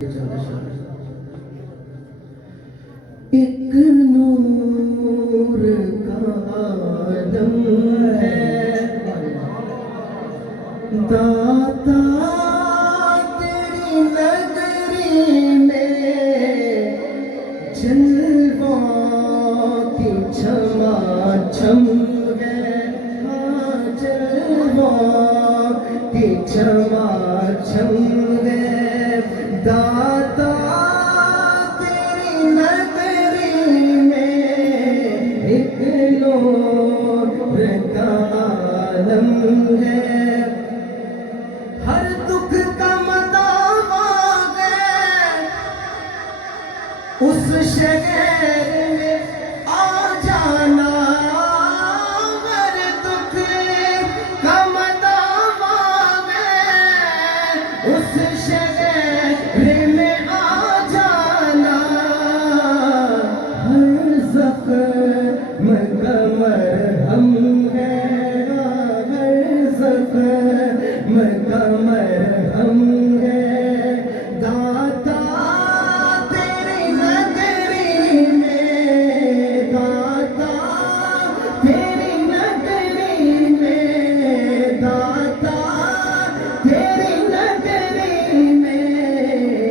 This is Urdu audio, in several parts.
ایک نور کا عالم ہے داتا تیری نگری میں جلوہ کی چھما چھم ہے جلوہ کی چھما چھم ہے داتا تیری نگری میں ایک نور کا عالم ہے ہر دکھ کا مداوا ہے اس شہر میں آ جانا ہر دکھ کا مداوا ہے اس شہر میں آ جانا ہر زخم کا مرہم ہے ہر زخم کا مرہم ہے داتا تیری نگری میں داتا تیری نگری میں داتا تیری نگری میں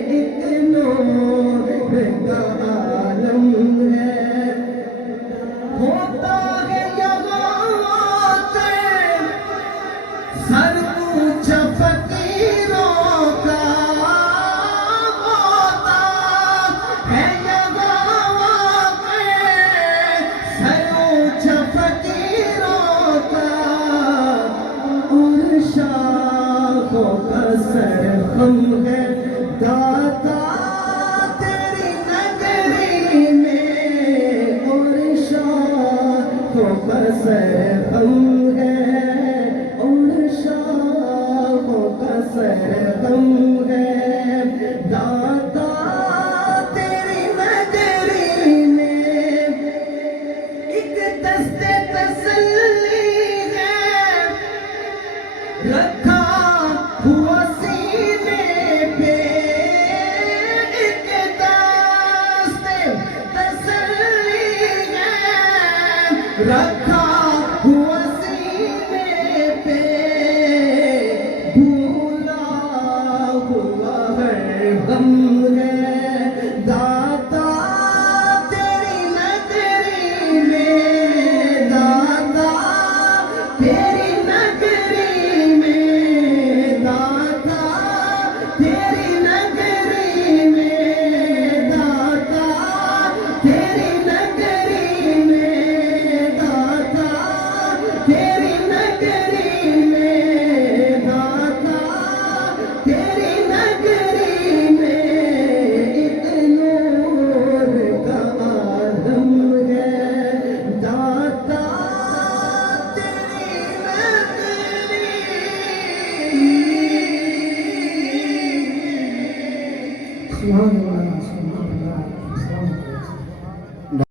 ایک نور کا عالم ہے ہوتا ہے یہاں سے سر اونچا فقیروں کا ہوتا ہے یہاں پہ سر اونچا فقیروں کا اور شاخوں کا سرخم ہے داتا تیری نگری میں اور شاخوں کا سرخم ہے اور شاخوں کا سرخم ہے داتا تیری نگری میں ایک دست تسلی ہے رکھا ہوا سینے پہ ایک دست تسلی ہے رکھا ہوا سینے پہ بھولا ہوا ہر غم ہے داتا تیری نگری میں داتا تیری نگری میں داتا تیری نگری میں داتا تیری نگری میں داتا تیری نگری میں داتا تیری نگری میں ایک نور کا عالم ہے داتا تیری نگری سبحان اللہ